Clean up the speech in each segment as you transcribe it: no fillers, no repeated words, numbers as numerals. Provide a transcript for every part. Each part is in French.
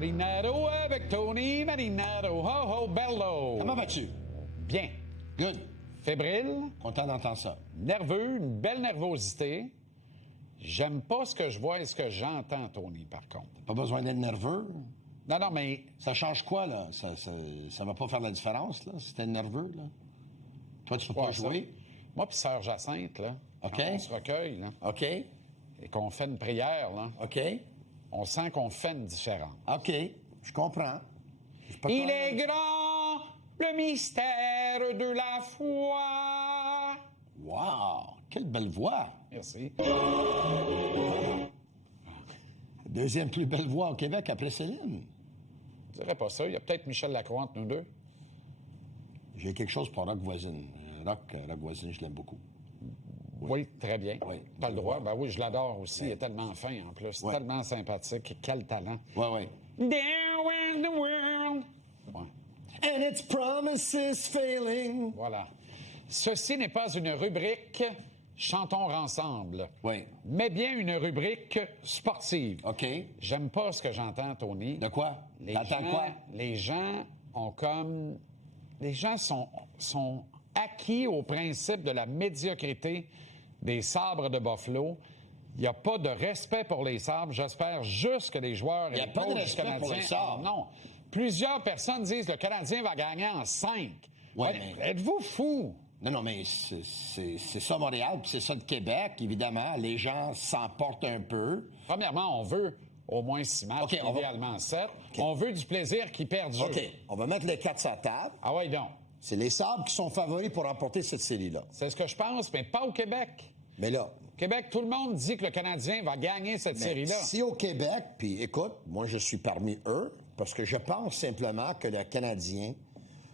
Marinaro avec Tony Marinaro. Ho, ho, bello. Comment vas-tu? Bien. Good. Fébrile, Content d'entendre ça. nerveux, une belle nervosité. J'aime pas ce que je vois et ce que j'entends, Tony, par contre. Pas besoin d'être nerveux. Non, mais Ça change quoi, là? Ça va pas faire la différence, là, si t'es nerveux, là? Toi, tu peux pas ça. jouer? Moi puis Sœur Jacinthe, là, OK. quand on se recueille, là, OK. et qu'on fait une prière, là, OK. on sent qu'on fait une différence. OK. Je comprends. Je peux Il pas- est grand, le mystère de la foi. Wow! Quelle belle voix! Merci. Deuxième plus belle voix au Québec après Céline. Je dirais pas ça. Il y a peut-être Michel Lacroix entre nous deux. J'ai quelque chose pour Rock Voisine. Rock Voisine, je l'aime beaucoup. Oui, très bien. Oui. T'as le droit. Ben oui, je l'adore aussi. Il est tellement fin, en plus. Ouais. Tellement sympathique. Quel talent. Ouais. There went the world. Ouais. And its promises failing. Voilà. Ceci n'est pas une rubrique Chantons ensemble. Oui. Mais bien une rubrique sportive. OK. J'aime pas ce que j'entends, Tony. De quoi? T'entends quoi? Les gens ont comme... Les gens sont acquis au principe de la médiocrité des sabres de Buffalo. Il n'y a pas de respect pour les sabres. J'espère juste que les joueurs Il y a et les pas de coachs respect canadiens... pour les sabres. Non. Plusieurs personnes disent que le Canadien va gagner en 5. Ouais, mais- Êtes-vous fous? Non, mais c'est ça Montréal, puis c'est ça de Québec, évidemment. Les gens s'emportent un peu. Premièrement, on veut au moins 6 matchs, OK, on va- idéalement 7. On veut du plaisir qui perdure. OK, on va mettre les 4 sur la table. Ah ouais, donc. C'est les Sabres qui sont favoris pour remporter cette série-là. C'est ce que je pense, mais pas au Québec. Mais là, Au Québec, tout le monde dit que le Canadien va gagner cette mais série-là. si au Québec, puis écoute, moi je suis parmi eux, parce que je pense simplement que les Canadiens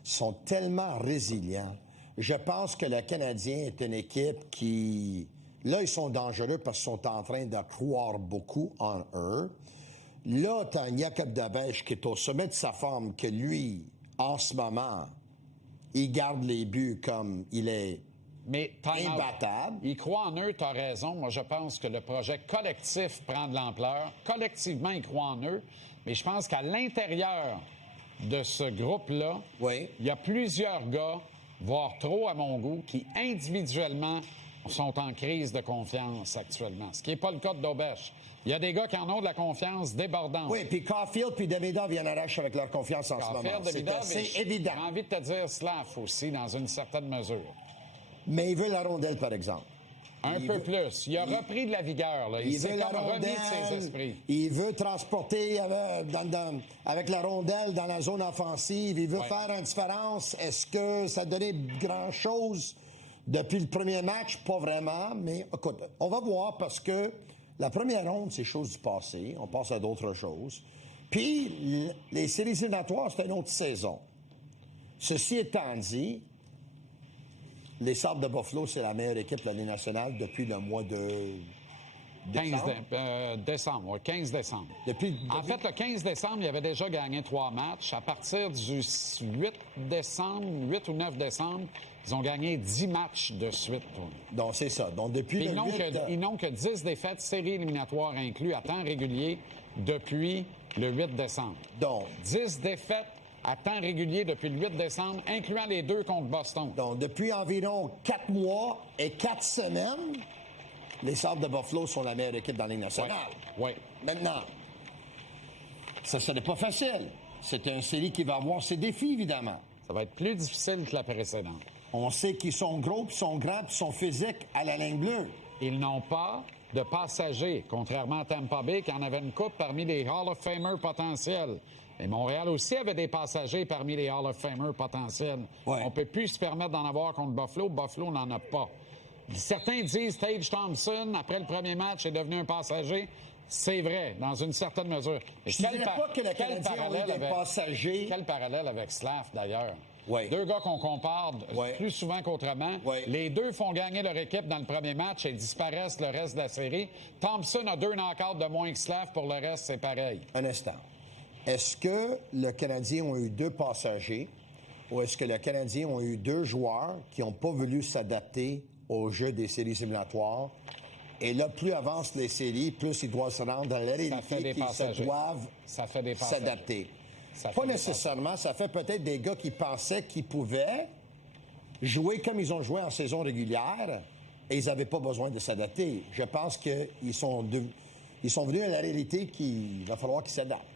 sont tellement résilients. Je pense que le Canadien est une équipe qui... Là, ils sont dangereux parce qu'ils sont en train de croire beaucoup en eux. Là, t'as un Jacob Dabèche qui est au sommet de sa forme, que lui, en ce moment, il garde les buts comme il est Mais time out. imbattable. Ils croient en eux, t'as raison. Moi, je pense que le projet collectif prend de l'ampleur. Collectivement, ils croient en eux. Mais je pense qu'à l'intérieur de ce groupe-là, Oui. il y a plusieurs gars, voire trop à mon goût, qui individuellement sont en crise de confiance actuellement. Ce qui n'est pas le cas de Dobèche. Il y a des gars qui en ont de la confiance débordante. Oui, puis Caulfield puis Davidov viennent arracher avec leur confiance en ce moment. Caulfield, C'est Davidov, assez J'ai évident. envie de te dire Slav aussi, dans une certaine mesure. Mais il veut la rondelle, par exemple. Un Il peu veut- plus. Il a repris de la vigueur. Là. Il Il s'est veut la comme remis de ses rondelle. esprits. Il veut transporter avec la rondelle dans la zone offensive. Il veut Ouais. faire une différence. Est-ce que ça a donné grand-chose depuis le premier match? Pas vraiment. Mais écoute, on va voir parce que la première ronde, c'est chose du passé. On passe à d'autres choses. Puis, les séries éliminatoires, c'est une autre saison. Ceci étant dit, les Sabres de Buffalo, c'est la meilleure équipe de l'année nationale depuis le mois de 15 décembre. 15 décembre. Depuis- En fait, le 15 décembre, il avait déjà gagné 3 matchs. À partir du 8 décembre, 8 ou 9 décembre, ils ont gagné 10 matchs de suite. Tony. Donc, c'est ça. Donc, depuis Puis le ils n'ont 8, que, ils n'ont que 10 défaites, séries éliminatoires inclus, à temps régulier, depuis le 8 décembre. donc, 10 défaites à temps régulier depuis le 8 décembre, incluant les 2 contre Boston. depuis environ 4 mois et 4 semaines, les Sabres de Buffalo sont la meilleure équipe dans la Ligue nationale. Oui. Maintenant, ça serait pas facile. C'est une série qui va avoir ses défis, évidemment. Ça va être plus difficile que la précédente. On sait qu'ils sont gros, puis sont grands, puis sont physiques à la ligne bleue. Ils n'ont pas de passagers, contrairement à Tampa Bay, qui en avait une coupe parmi les Hall of Famers potentiels. Et Montréal aussi avait des passagers parmi les Hall of Famers potentiels. Ouais. On peut plus se permettre d'en avoir contre Buffalo. Buffalo n'en a pas. Certains disent Tage Thompson, après le premier match, est devenu un passager. C'est vrai, dans une certaine mesure. Mais Je dirais pas que le Canadien a eu des passagers. Quel parallèle avec Slav, d'ailleurs. Ouais. 2 gars qu'on compare Ouais. plus souvent qu'autrement. Ouais. Les 2 font gagner leur équipe dans le premier match et disparaissent le reste de la série. Thompson a 2 knockouts de moins que Slav. Pour le reste, c'est pareil. Un instant. Est-ce que le Canadien a eu 2 passagers ou est-ce que le Canadien a eu 2 joueurs qui n'ont pas voulu s'adapter au jeu des séries éliminatoires Et là, plus avancent les séries, plus ils doivent se rendre dans la réalité qu'ils se doivent s'adapter. Pas nécessairement. Ça fait peut-être des gars qui pensaient qu'ils pouvaient jouer comme ils ont joué en saison régulière et ils n'avaient pas besoin de s'adapter. Je pense qu'ils sont venus à la réalité qu'il va falloir qu'ils s'adaptent.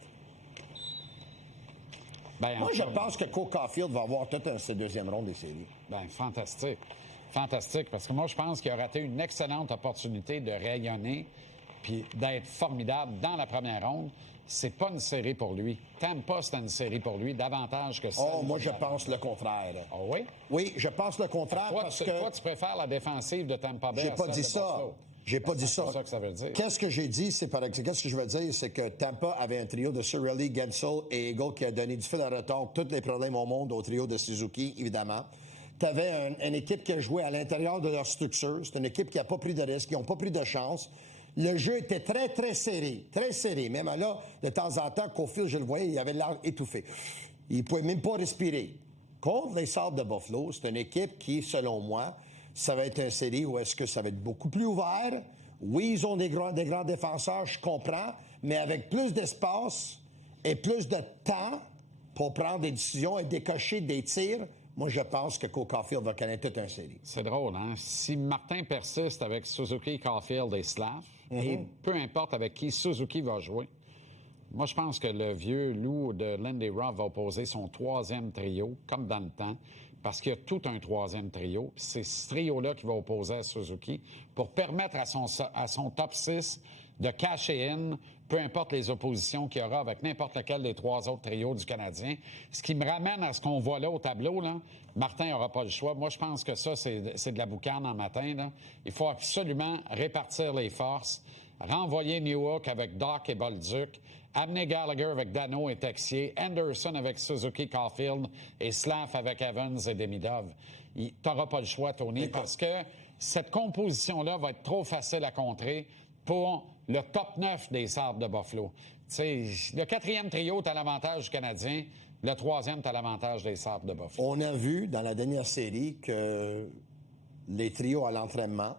Moi, je pense que Cole Caulfield va avoir toute cette deuxième ronde des séries. Bien, fantastique. Fantastique, parce que moi, je pense qu'il a raté une excellente opportunité de rayonner puis d'être formidable dans la première ronde. C'est pas une série pour lui. Tampa, c'est une série pour lui, davantage que ça. Oh, moi, je pense le contraire. Oh oui? Oui, je pense le contraire parce que... Toi, tu préfères la défensive de Tampa Bay J'ai pas dit ça. J'ai pas dit ça. C'est ça que ça veut dire. Qu'est-ce que j'ai dit? Qu'est-ce que je veux dire? C'est que Tampa avait un trio de Cirelli, Gensel et Eagle qui a donné du fil à retordre tous les problèmes au monde au trio de Suzuki, évidemment. Tu avais une équipe qui a joué à l'intérieur de leur structure. C'est une équipe qui n'a pas pris de risques, qui n'a pas pris de chance. Le jeu était très, très serré. Très serré. Même là, de temps en temps, Caulfield, je le voyais, il avait l'air étouffé. Il ne pouvait même pas respirer. Contre les Sabres de Buffalo, c'est une équipe qui, selon moi, ça va être une série où est-ce que ça va être beaucoup plus ouvert. Oui, ils ont des grands défenseurs, je comprends, mais avec plus d'espace et plus de temps pour prendre des décisions et décocher des tirs, moi, je pense que Cole Caulfield va connaître toute une série. C'est drôle, hein? Si Martin persiste avec Suzuki, Caulfield et Slav, et peu importe avec qui Suzuki va jouer, moi, je pense que le vieux loup de Lindy Ruff va opposer son troisième trio, comme dans le temps, parce qu'il y a tout un troisième trio. Puis c'est ce trio-là qui va opposer à Suzuki pour permettre à son top 6 de cacher in, peu importe les oppositions qu'il y aura avec n'importe lequel des trois autres trios du Canadien. Ce qui me ramène à ce qu'on voit là au tableau, là, Martin n'aura pas le choix. Moi, je pense que ça, c'est de la boucane en matin. Là. Il faut absolument répartir les forces, renvoyer Newhook avec Doc et Bolduc, amener Gallagher avec Dano et Texier, Anderson avec Suzuki, Caulfield et Slav avec Evans et Demidov. Tu n'auras pas le choix, Tony, parce que cette composition-là va être trop facile à contrer pour le top 9 des Sabres de Buffalo. T'sais, le quatrième trio, tu as l'avantage du Canadien. Le troisième, tu as l'avantage des Sabres de Buffalo. On a vu dans la dernière série que les trios à l'entraînement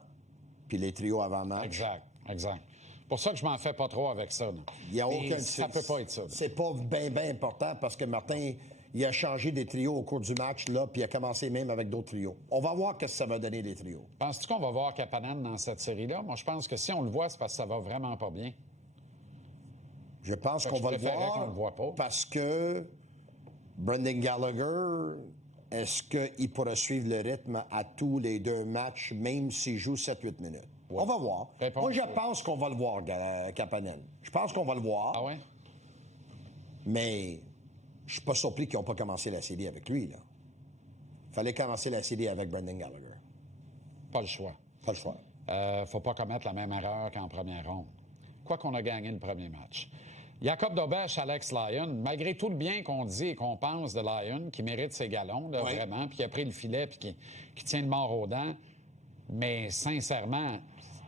puis les trios avant match. Exact. Pour ça que je m'en fais pas trop avec ça. Il y a aucun... Ça peut pas être ça. C'est pas bien important parce que Martin, il a changé des trios au cours du match, là, puis il a commencé même avec d'autres trios. On va voir ce que ça va donner, les trios. Penses-tu qu'on va voir Kapanen dans cette série-là? Moi, je pense que si on le voit, c'est parce que ça va vraiment pas bien. Je pense qu'on va le voir qu'on le voit pas. Parce que Brendan Gallagher, est-ce qu'il pourra suivre le rythme à tous les deux matchs, même s'il joue 7-8 minutes? Ouais. On va voir. Moi, je pense qu'on va le voir, Kapanen. Je pense qu'on va le voir. Ah ouais? Mais je suis pas surpris qu'ils n'ont pas commencé la série avec lui, là. Il fallait commencer la série avec Brendan Gallagher. Pas le choix. Pas le choix. Faut pas commettre la même erreur qu'en première ronde. Quoi qu'on a gagné le premier match. Jacob Dobèche, Alex Lyon, malgré tout le bien qu'on dit et qu'on pense de Lyon, qui mérite ses galons, là, vraiment, puis qui a pris le filet, puis qui tient le mort aux dents, mais sincèrement,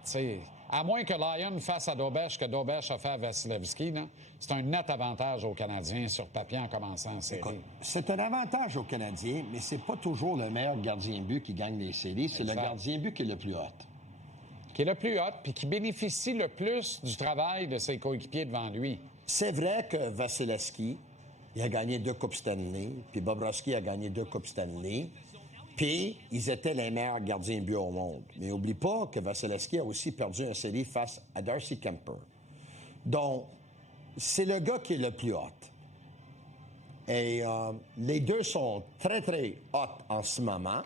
tu sais, à moins que Lyon fasse à Dobèche que Dobèche a fait à Vasilevski, là, c'est un net avantage aux Canadiens sur papier en commençant en série. Écoute, c'est un avantage aux Canadiens, mais c'est pas toujours le meilleur gardien de but qui gagne les séries. C'est le gardien de but qui est le plus hot. Qui est le plus hot, puis qui bénéficie le plus du travail de ses coéquipiers devant lui. C'est vrai que Vasilevski, il a gagné 2 Coupes Stanley, puis Bobrovski a gagné 2 Coupes Stanley, puis ils étaient les meilleurs gardiens de but au monde. Mais n'oublie pas que Vasilevski a aussi perdu une série face à Darcy Kemper. Donc, c'est le gars qui est le plus hot. Et les deux sont très, très hot en ce moment.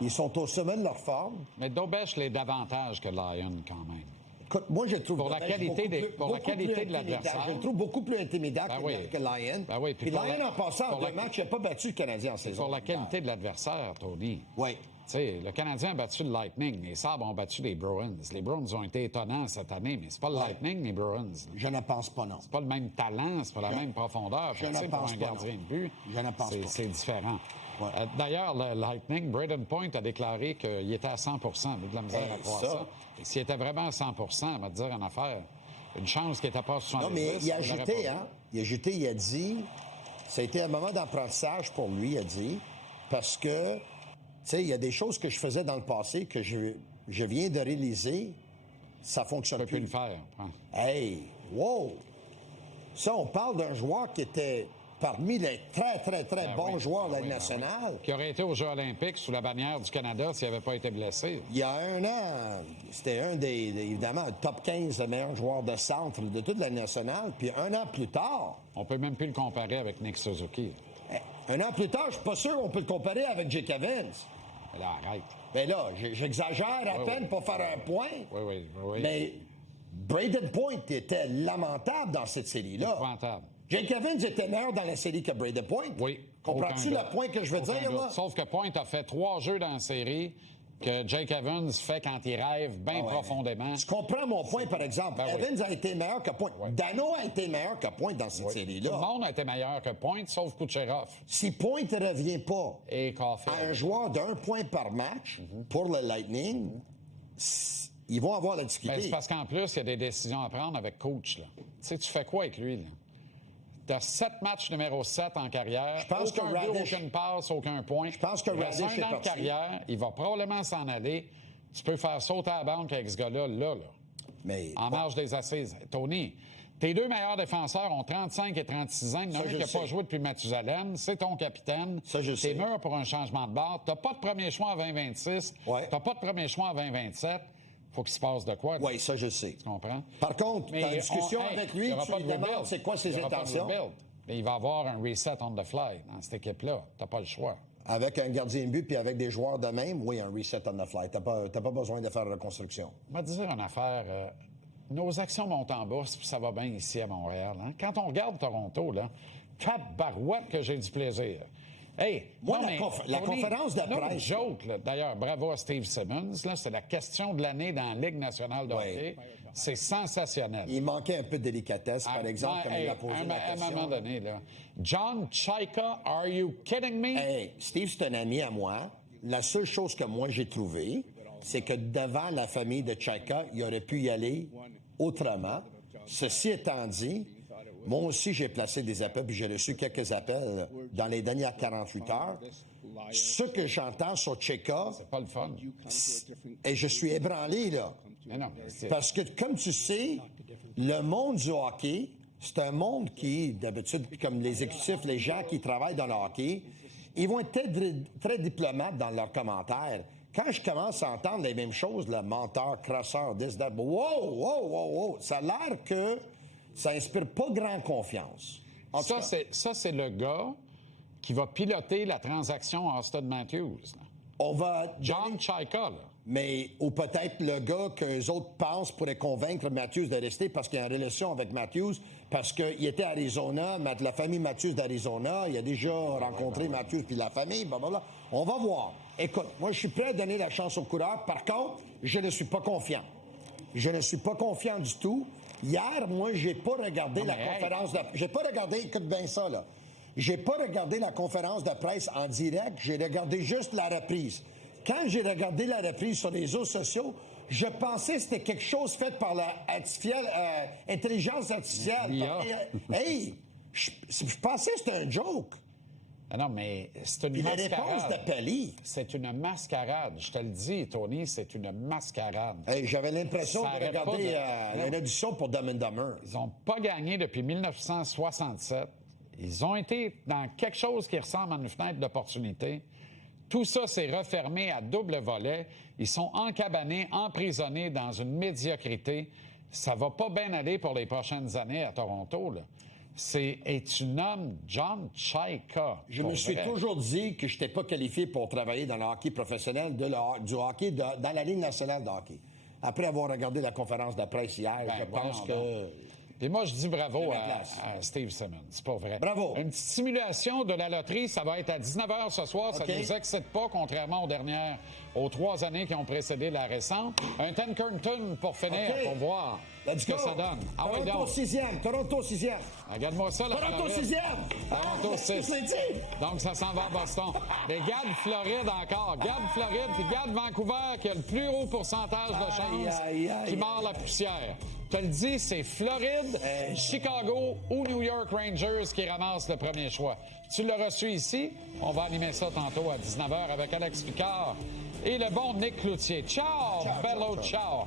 Ils sont au sommet de leur forme. Mais Dobèche l'est davantage que Lyon, quand même. Écoute, moi, je trouve pour la qualité de l'adversaire. Je le trouve beaucoup plus intimidant que Lyon. Ben oui. Puis Lyon, en passant, en 2 matchs, il n'a pas battu le Canadien en saison. Pour la qualité de l'adversaire, Tony. Oui. Tu sais, le Canadien a battu le Lightning. Les Sabres ont battu les Bruins. Les Bruins ont été étonnants cette année, mais c'est pas le Lightning, les Bruins. Je ne pense pas, non. C'est pas le même talent, c'est pas la même profondeur. Je ne pense pour un pas, gardien de but, je ne pense pas. C'est différent. Ouais. D'ailleurs, le Lightning, Braden Point a déclaré qu'il était à 100 Il a de la misère à croire ça. S'il était vraiment à 100 on va te dire en affaire, une chance qu'il n'était pas à 70. Non, mais il a ajouté, hein? Il a dit, ça a été un moment d'apprentissage pour lui, il a dit, parce que, tu sais, il y a des choses que je faisais dans le passé que je je viens de réaliser, ça fonctionne Tu peux plus plus. le faire. Hein. Hey, wow! Ça, on parle d'un joueur qui était parmi les très, très, très bons oui. joueurs de la Oui, Ligue nationale. Qui aurait été aux Jeux olympiques sous la bannière du Canada s'il n'avait pas été blessé. Il y a un an, c'était un évidemment, un top 15 meilleurs joueurs de centre de toute la Ligue nationale. Puis un an plus tard, On peut même plus le comparer avec Nick Suzuki. un an plus tard, je suis pas sûr qu'on peut le comparer avec Jake Evans. Mais là, arrête. Mais là, j'exagère à peine pour faire un point. Oui. Mais Braden Point était lamentable dans cette série-là. Épouvantable. Jake Evans était meilleur dans la série que Braden Point. Oui. Comprends-tu Aucun le point que je veux Aucun dire, doute. là? Sauf que Point a fait 3 jeux dans la série que Jake Evans fait quand il rêve bien profondément. Tu comprends mon point, par exemple. Ben oui. Evans a été meilleur que Point. Dano a été meilleur que Point dans cette Tout le série-là. monde a été meilleur que Point, sauf Kucherov Si Point ne revient pas et à un Caulfield. joueur d'1 point par match pour le Lightning, ils vont avoir la Ben, difficulté. c'est parce qu'en plus, il y a des décisions à prendre avec coach. Là. Tu sais, tu fais quoi avec lui? Tu as 7 matchs numéro 7 en carrière. Je pense aucun que but, Radish- aucune passe, aucun point. Je pense que Il reste Radish un est an de parti. carrière. Il va probablement s'en aller. Tu peux faire sauter à la banque avec ce gars-là, là. Mais En marge des assises. Tony, tes 2 meilleurs défenseurs ont 35 et 36 ans. Il y en a Ça, un je qui n'a sais. pas joué depuis Mathusalem. C'est ton capitaine. Ça, je sais. T'es mûr pour un changement de barre. Tu n'as pas de premier choix en 2026. Ouais. Tu n'as pas de premier choix en 2027. Faut qu'il se passe de quoi? oui, ça, je sais. Tu comprends? Par contre, Mais dans la discussion avec lui, il y aura tu pas lui de rebuild. demandes c'est quoi ses Il y aura pas de intentions. rebuild. Mais il va y avoir un reset on the fly dans cette équipe-là. Tu n'as pas le choix. Avec un gardien de but puis avec des joueurs de même, oui, un reset on the fly. T'as pas besoin de faire reconstruction. On va te dire une affaire. Nos actions montent en bourse, puis ça va bien ici à Montréal. Hein? Quand on regarde Toronto, là, tabarouette que j'ai du plaisir. Hey, Moi, non, la mais, conférence de no presse- joke, là. D'ailleurs, bravo à Steve Simmons. Là, c'est la question de l'année dans la Ligue nationale de Oui. hockey. C'est sensationnel. Il manquait un peu de délicatesse, par exemple, comme il a posé la À un question. moment donné, là. John Chaika, are you kidding me? Hey, Steve, c'est un ami à moi. La seule chose que moi j'ai trouvée, c'est que devant la famille de Chaika, il aurait pu y aller autrement. Ceci étant dit, moi aussi, j'ai placé des appels, puis j'ai reçu quelques appels dans les dernières 48 heures. Ce que j'entends sur Chaika, C'est pas le fun. et je suis ébranlé, là. Mais non, mais c'est... Parce que, comme tu sais, le monde du hockey, c'est un monde qui, d'habitude, comme les exécutifs, les gens qui travaillent dans le hockey, ils vont être très diplomates dans leurs commentaires. Quand je commence à entendre les mêmes choses, le menteur, crosseur, this, that, wow, ça a l'air que ça inspire pas grande confiance. En tout cas, Ça, c'est le gars qui va piloter la transaction Austin Matthews. Là. on va... John Chaika, là. Mais, ou peut-être le gars qu'eux autres pensent pourrait convaincre Matthews de rester parce qu'il y a une relation avec Matthews, parce qu'il était à Arizona, la famille Matthews d'Arizona, il a déjà rencontré Matthews puis la famille, blablabla. On va voir. Écoute, moi, je suis prêt à donner la chance au coureur. Par contre, je ne suis pas confiant. Je ne suis pas confiant du tout. Hier, moi, j'ai pas regardé la conférence de... J'ai pas regardé, écoute bien ça, là. J'ai pas regardé la conférence de presse en direct, j'ai regardé juste la reprise. Quand j'ai regardé la reprise sur les réseaux sociaux, je pensais que c'était quelque chose fait par l'intelligence artificielle. l'IA. Hey, je pensais que c'était un joke. Ah non, mais c'est une Puis la réponse mascarade. de Pelly, C'est une mascarade. Je te le dis, Tony, c'est une mascarade. hey, j'avais l'impression Ça de arrête pas regarder de- une audition pour Dumb and Dumber. Ils n'ont pas gagné depuis 1967. Ils ont été dans quelque chose qui ressemble à une fenêtre d'opportunité. Tout ça s'est refermé à double volet. Ils sont encabanés, emprisonnés dans une médiocrité. Ça va pas bien aller pour les prochaines années à Toronto, là. Et tu nommes John Chaika. Je pour me suis vrai. toujours dit que je n'étais pas qualifié pour travailler dans le hockey professionnel, du hockey, dans la Ligue nationale de hockey. Après avoir regardé la conférence de presse hier, Ben, je pense voyons que... Puis moi, je dis bravo ma place. à Steve Simmons. C'est pas vrai. Bravo. Une petite simulation de la loterie, ça va être à 19h ce soir. Ça OK. ne nous excite pas, contrairement aux 3 années qui ont précédé la récente. Un Tenkerton pour finir, OK. pour voir Let's ce que go. ça donne. Ah oui, Toronto donc. 6e, Toronto 6e. Regarde-moi ça, la Toronto Floride. 6e. Toronto 6. Je l'ai dit. Donc, ça s'en va à Boston. Mais garde Floride encore. Garde Floride, puis garde Vancouver, qui a le plus haut pourcentage de chances aïe, aïe. qui mord la poussière. Je te le dis, c'est Floride, Chicago ou New York Rangers qui ramassent le premier choix. Tu l'as reçu ici. On va animer ça tantôt à 19h avec Alex Picard et le bon Nick Cloutier. Ciao, Ciao, bello, ciao. ciao.